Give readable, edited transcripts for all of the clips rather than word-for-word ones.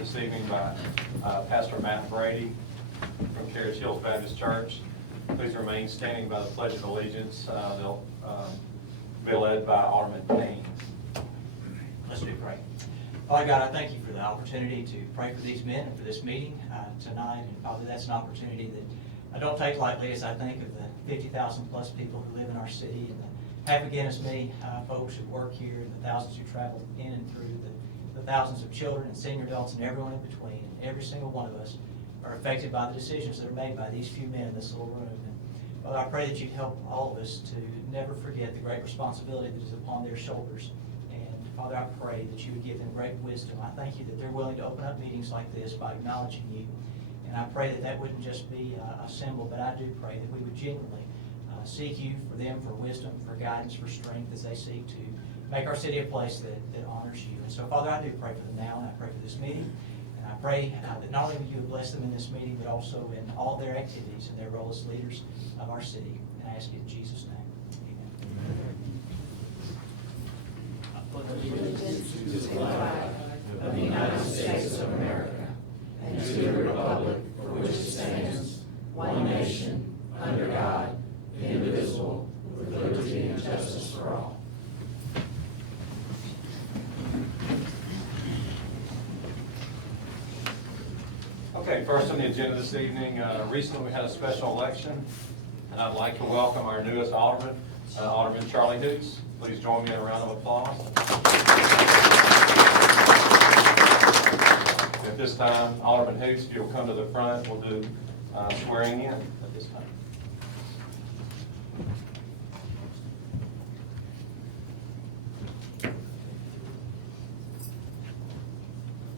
this evening by Pastor Matt Brady from Carriage Hills Baptist Church. Please remain standing by the Pledge of Allegiance. They'll be led by Alderman Payne. Let's do pray. Father God, I thank you for the opportunity to pray for these men and for this meeting tonight. And Father, that's an opportunity that I don't take lightly as I think of the 50,000 plus people who live in our city and the half again as many folks who work here and the thousands who travel in and through, the thousands of children and senior adults and everyone in between. And every single one of us are affected by the decisions that are made by these few men in this little room. And Father, I pray that you'd help all of us to never forget the great responsibility that is upon their shoulders. Father, I pray that you would give them great wisdom. I thank you that they're willing to open up meetings like this by acknowledging you. And I pray that that wouldn't just be a symbol, but I do pray that we would genuinely seek you for them, for wisdom, for guidance, for strength as they seek to make our city a place that honors you. And so, Father, I do pray for them now, and I pray for this meeting. And I pray that not only will you bless them in this meeting, but also in all their activities and their role as leaders of our city. And I ask you in Jesus' name. Amen. Allegiance to the flag of the United States of America and to the republic for which it stands, one nation, under God, indivisible, with liberty and justice for all. Okay, first on the agenda this evening, recently we had a special election, and I'd like to welcome our newest alderman, Alderman Charlie Hoots. Please join me in a round of applause. At this time, Alderman Hoots, if you'll come to the front, we'll do swearing in at this time.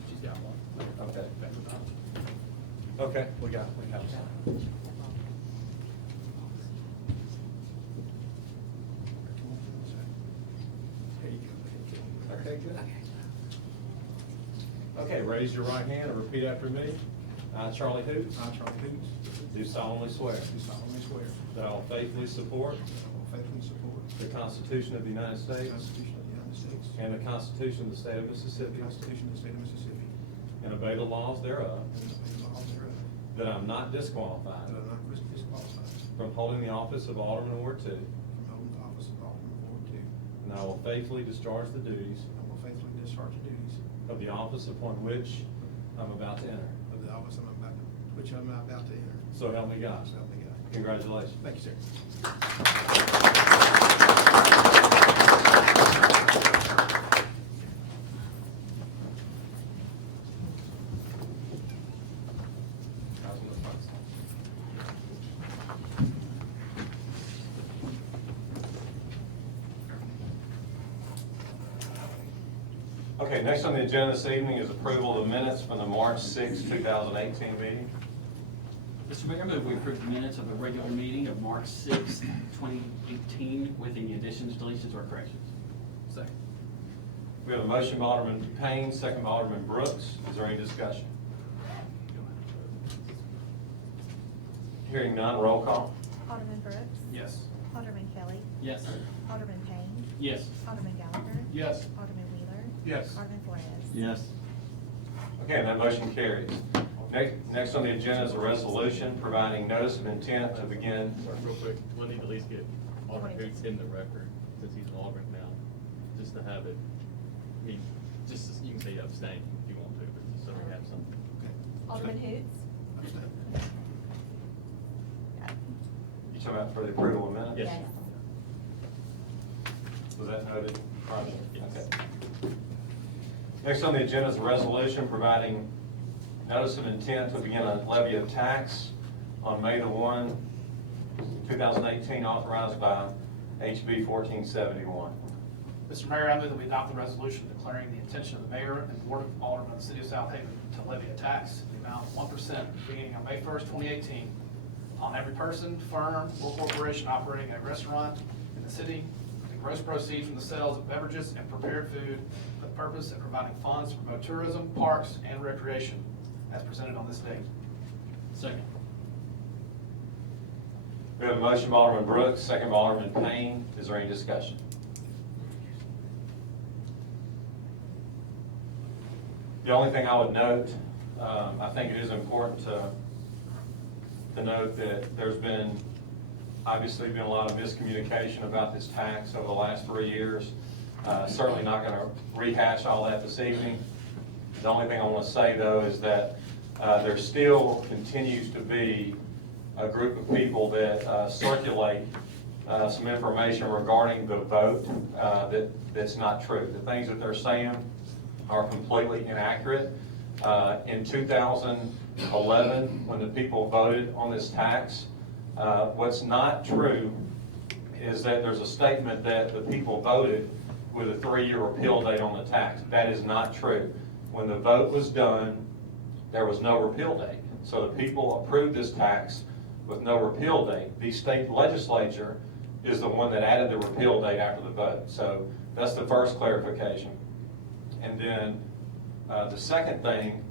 She's got one. Okay. Okay, we got some. Okay, good. Okay, raise your right hand and repeat after me. I, Charlie Hoots, I, Charlie Hoots, do solemnly swear do solemnly swear that I will faithfully support that I will faithfully support the Constitution of the United the States Constitution of the United States and the Constitution of the State of and Mississippi, the Constitution of the State of Mississippi, and obey the laws thereof, and obey the laws thereof, that I am not that disqualified I am not disqualified from holding the office of Alderman Ward 2, from holding the office of Alderman Ward 2, and I will faithfully discharge the duties and I will faithfully discharge the duties of the office upon which I'm about to enter. of the office which I'm about to enter. So help me God. So help me God. Congratulations. Thank you, sir. Okay, next on the agenda this evening is approval of the minutes from the March 6, 2018 meeting. Mr. Mayor, I move we approve the minutes of the regular meeting of March 6, 2018 with any additions, deletions, or corrections. Second. We have a motion by Alderman Payne, second by Alderman Brooks. Is there any discussion? Hearing none, roll call. Alderman Brooks. Yes. Alderman Kelly. Yes. Alderman Payne. Yes. Alderman Gallagher. Yes. Alderman Wheeler. Yes. Alderman Flores. Yes. Okay, and that motion carries. Next on the agenda is a resolution providing notice of intent to begin. Sorry, real quick, we'll need to at least get Alderman Hoots in the record, since he's an alderman now, just to have it, I mean, just, you can say abstain if you want to, but just so we have something. Okay. Alderman Hoots. Understand. You talking about for the approval of minutes? Yes. Was that noted? Roger? Yes. Okay. Next on the agenda is a resolution providing notice of intent to begin a levy of tax on May the 1, 2018, authorized by HB 1471. Mr. Mayor, I move that we adopt the resolution declaring the intention of the mayor and board of aldermen of the City of Southaven to levy a tax in the amount of 1% beginning on May 1st, 2018 on every person, firm, or corporation operating a restaurant in the city. The gross proceeds from the sales of beverages and prepared food for the purpose of providing funds to promote tourism, parks, and recreation as presented on this date. Second. We have a motion by Alderman Brooks, second by Alderman Payne. Is there any discussion? The only thing I would note, I think it is important to note that there's been, obviously been a lot of miscommunication about this tax over the last 3 years. Certainly not going to rehash all that this evening. The only thing I want to say, though, is that there still continues to be a group of people that circulate some information regarding the vote that's not true. The things that they're saying are completely inaccurate. In 2011, when the people voted on this tax, what's not true is that there's a statement that the people voted with a 3-year repeal date on the tax. That is not true. When the vote was done, there was no repeal date. So the people approved this tax with no repeal date. The state legislature is the one that added the repeal date after the vote. So that's the first clarification. And then the second thing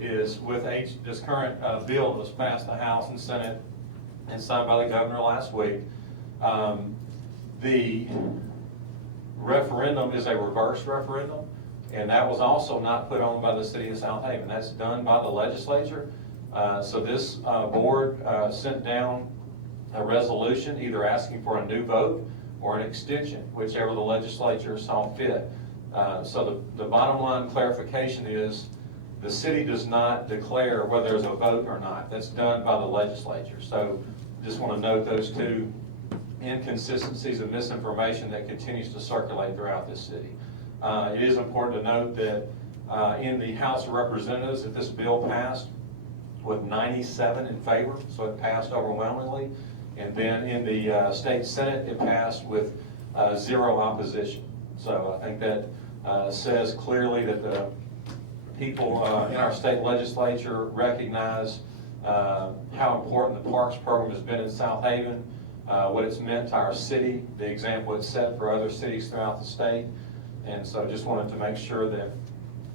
is with this current bill that was passed the House and Senate and signed by the governor last week, the referendum is a reverse referendum, and that was also not put on by the City of Southaven. That's done by the legislature. So this board sent down a resolution either asking for a new vote or an extension, whichever the legislature saw fit. So the bottom line clarification is the city does not declare whether there's a vote or not. That's done by the legislature. So just want to note those two inconsistencies and misinformation that continues to circulate throughout this city. It is important to note that in the House of Representatives that this bill passed with 97 in favor, so it passed overwhelmingly. And then in the state Senate, it passed with 0 opposition. So I think that says clearly that the people in our state legislature recognize how important the parks program has been in Southaven, what it's meant to our city, the example it's set for other cities throughout the state. And so just wanted to make sure that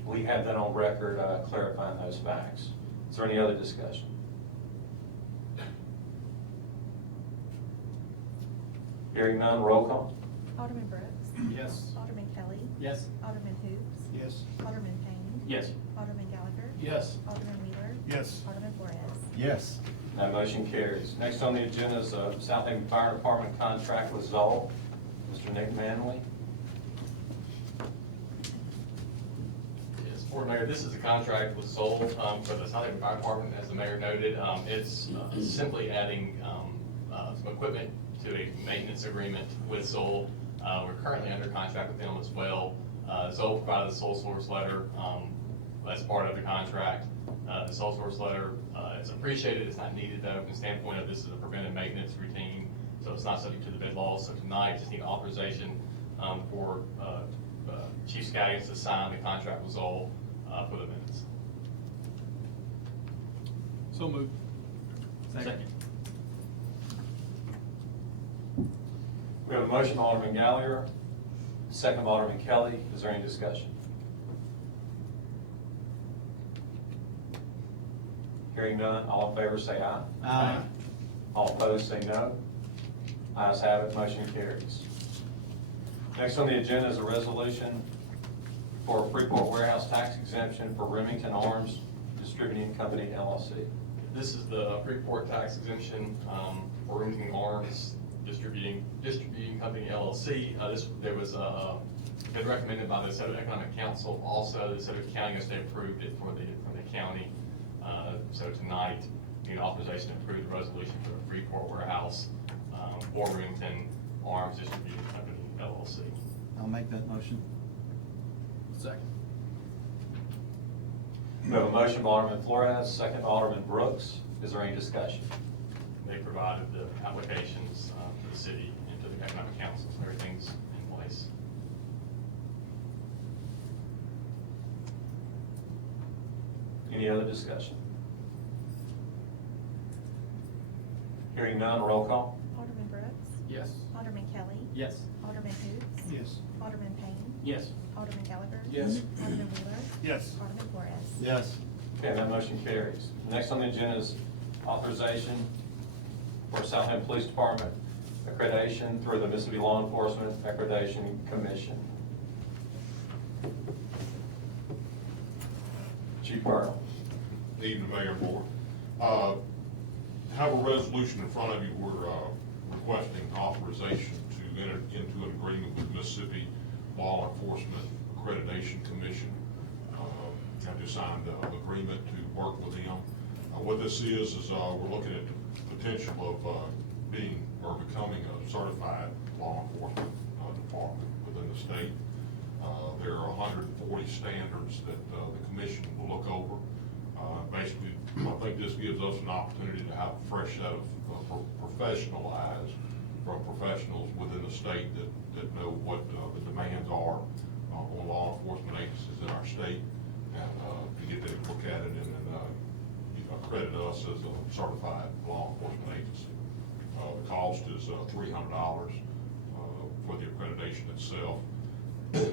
we have that on record clarifying those facts. Is there any other discussion? Hearing none, roll call. Alderman Brooks. Yes. Alderman Kelly. Yes. Alderman Hoops. Yes. Alderman Payne. Yes. Alderman Gallagher. Yes. Alderman Wheeler. Yes. Alderman Flores. Yes. That motion carries. Next on the agenda is a Southaven Fire Department contract with Zoll. Mr. Nick Manley. Yes, Board Mayor, this is a contract with Zoll for the Southaven Fire Department, as the mayor noted. It's simply adding some equipment to a maintenance agreement with Zoll. We're currently under contract with them as well. Zoll provided the sole source letter as part of the contract. The sole source letter is appreciated. It's not needed, though, from the standpoint of this is a preventive maintenance routine, so it's not subject to the bid laws. So tonight, just need authorization for Chief Scallions to sign the contract with Zoll for the minutes. So moved. Second. We have a motion by Alderman Gallagher, second by Alderman Kelly. Is there any discussion? Hearing none, all in favor say aye. Aye. All opposed say no. Ayes have it, motion carries. Next on the agenda is a resolution for Freeport warehouse tax exemption for Remington Arms Distributing Company LLC. This is the Freeport tax exemption for Remington Arms Distributing Company LLC. There was been recommended by the Southaven Economic Council. Also, the Southaven County has approved it from the county. So tonight, we need authorization to approve the resolution for the Freeport warehouse for Remington Arms Distributing Company LLC. I'll make that motion. Second. We have a motion by Alderman Flores, second by Alderman Brooks. Is there any discussion? They provided the applications to the city and to the Economic Council, so everything's in place. Any other discussion? Hearing none, roll call. Alderman Brooks. Yes. Alderman Kelly. Yes. Alderman Hoops. Yes. Alderman Payne. Yes. Alderman Gallagher. Yes. Alderman Wheeler. Yes. Alderman Flores. Yes. Okay, that motion carries. Next on the agenda is authorization for Southaven Police Department accreditation through the Mississippi Law Enforcement Accreditation Commission. Chief Burnham. Evening, Mayor and Board. Have a resolution in front of you. We're requesting authorization to enter into an agreement with Mississippi Law Enforcement Accreditation Commission. Have just signed an agreement to work with them. What this is we're looking at the potential of being or becoming a certified law enforcement department within the state. There are 140 standards that the commission will look over. Basically, I think this gives us an opportunity to have a fresh set of professional eyes from professionals within the state that know what the demands are on law enforcement agencies in our state, and to get them to look at it and accredit us as a certified law enforcement agency. The cost is $300 for the accreditation itself.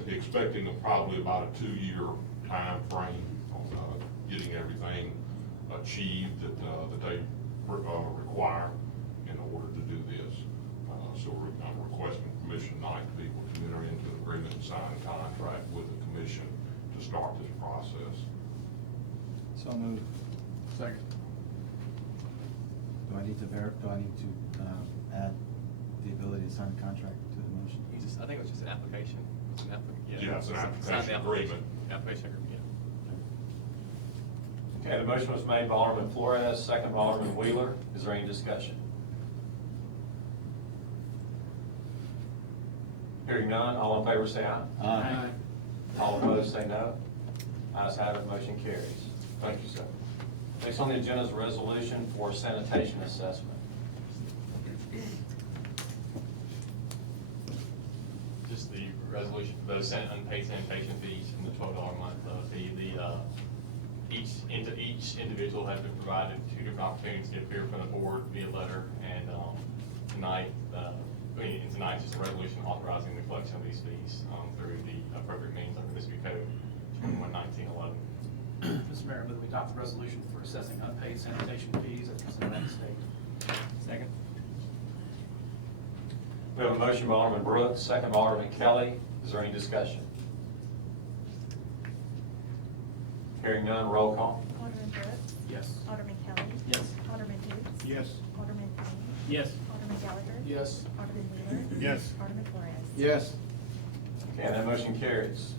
Expecting probably about a 2-year time frame on getting everything achieved that they require in order to do this. So I'm requesting permission tonight to be able to enter into an agreement and sign a contract with the commission to start this process. So moved. Second. Do I need to add the ability to sign a contract to the motion? I think it was just an application. Yeah, it's an Sign the application agreement. Application agreement, yeah. Okay, the motion was made by Alderman Flores, second by Alderman Wheeler. Is there any discussion? Hearing none, all in favor say aye. Aye. All opposed say no. Ayes have it, motion carries. Thank you, sir. Next on the agenda is a resolution for sanitation assessment. Just the resolution for those unpaid sanitation fees and the $12 a month fee. Each individual has been provided 2 different opportunities to appear from the board via letter, and tonight it's just a resolution authorizing the collection of these fees through the appropriate means under Mississippi Code 21-1911. Mr. Mayor, I move that we adopt the resolution for assessing unpaid sanitation fees as presented by the state. Second. We have a motion by Alderman Brooks, second by Alderman Kelly. Is there any discussion? Hearing none, roll call. Alderman Brooks. Yes. Alderman Kelly. Yes. Alderman Hoots. Yes. Alderman Payne. Yes. Alderman Gallagher. Yes. Alderman Wheeler. Yes. Alderman Flores. Yes. Okay, that motion carries.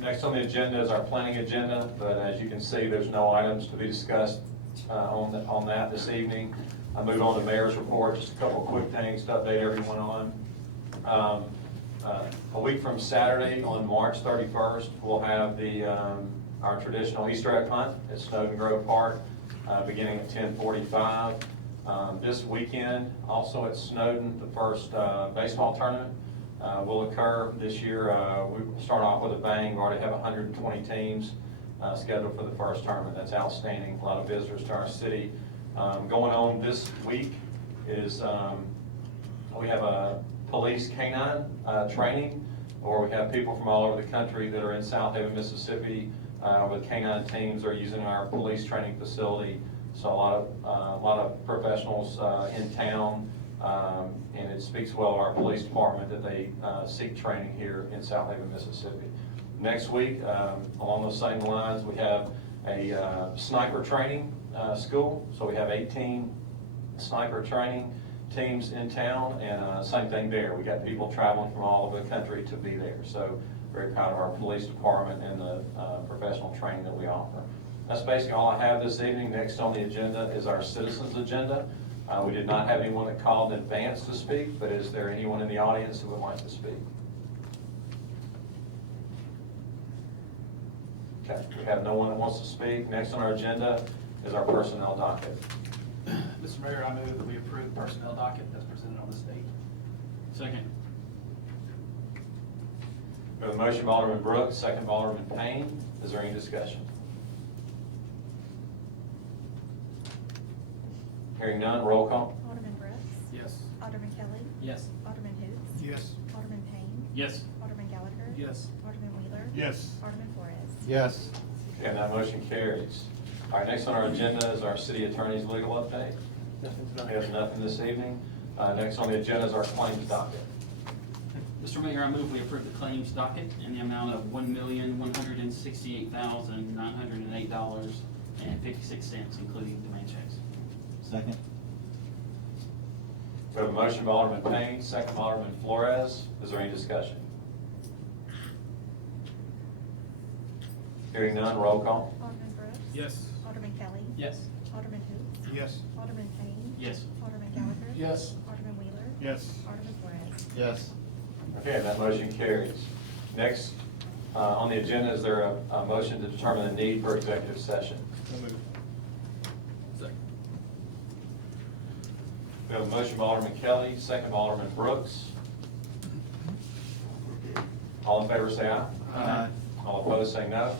Next on the agenda is our planning agenda, but as you can see, there's no items to be discussed on that this evening. I move on to mayor's report, just a couple quick things to update everyone on. A week from Saturday, on March 31st, we'll have our traditional Easter egg hunt at Snowden Grove Park, beginning at 10:45. This weekend, also at Snowden, the first baseball tournament will occur this year. We will start off with a bang. We already have 120 teams scheduled for the first tournament. That's outstanding. A lot of visitors to our city. Going on this week is we have a police canine training, or we have people from all over the country that are in Southaven, Mississippi, with canine teams are using our police training facility. So a lot of professionals in town, and it speaks well of our police department that they seek training here in Southaven, Mississippi. Next week, along those same lines, we have a sniper training school. So we have 18 sniper training teams in town, and same thing there. We got people traveling from all over the country to be there. So very proud of our police department and the professional training that we offer. That's basically all I have this evening. Next on the agenda is our citizens agenda. We did not have anyone that called in advance to speak, but is there anyone in the audience who would like to speak? Okay, we have no one that wants to speak. Next on our agenda is our personnel docket. Mr. Mayor, I move that we approve the personnel docket as presented on this date. Second. We have a motion by Alderman Brooks, second by Alderman Payne. Is there any discussion? Hearing none, roll call. Alderman Brooks. Yes. Alderman Kelly. Yes. Alderman Hoots. Yes. Alderman Payne. Yes. Alderman Gallagher. Yes. Alderman Wheeler. Yes. Alderman Flores. Yes. Okay, that motion carries. All right, next on our agenda is our city attorney's legal update. We have nothing this evening. Next on the agenda is our claims docket. Mr. Mayor, I move we approve the claims docket in the amount of $1,168,908.56, including demand checks. Second? We have a motion by Alderman Payne, second by Alderman Flores. Is there any discussion? Hearing none, roll call. Alderman Brooks. Yes. Alderman Kelly. Yes. Alderman Hoots. Yes. Alderman Payne. Yes. Alderman Gallagher. Yes. Alderman Wheeler. Yes. Alderman Flores. Yes. Okay, that motion carries. Next, on the agenda, is there a motion to determine the need for executive session? So moved. Second. We have a motion by Alderman Kelly, second by Alderman Brooks. All in favor, say aye. Aye. All opposed, say no.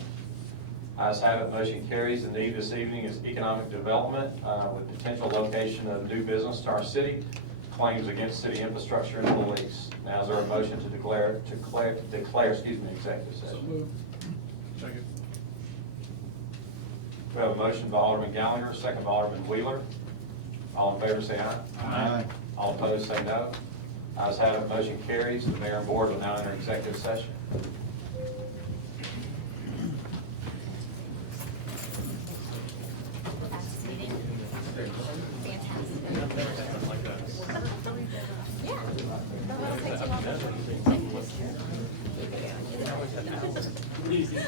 Ayes have it, motion carries. The need this evening is economic development with potential location of new business to our city, claims against city infrastructure and police. Now, is there a motion to declare executive session? Second. We have a motion by Alderman Gallagher, second by Alderman Wheeler. All in favor, say aye. Aye. All opposed, say no. Ayes have it, motion carries. The mayor and board will now enter executive session. Fantastic. Yeah.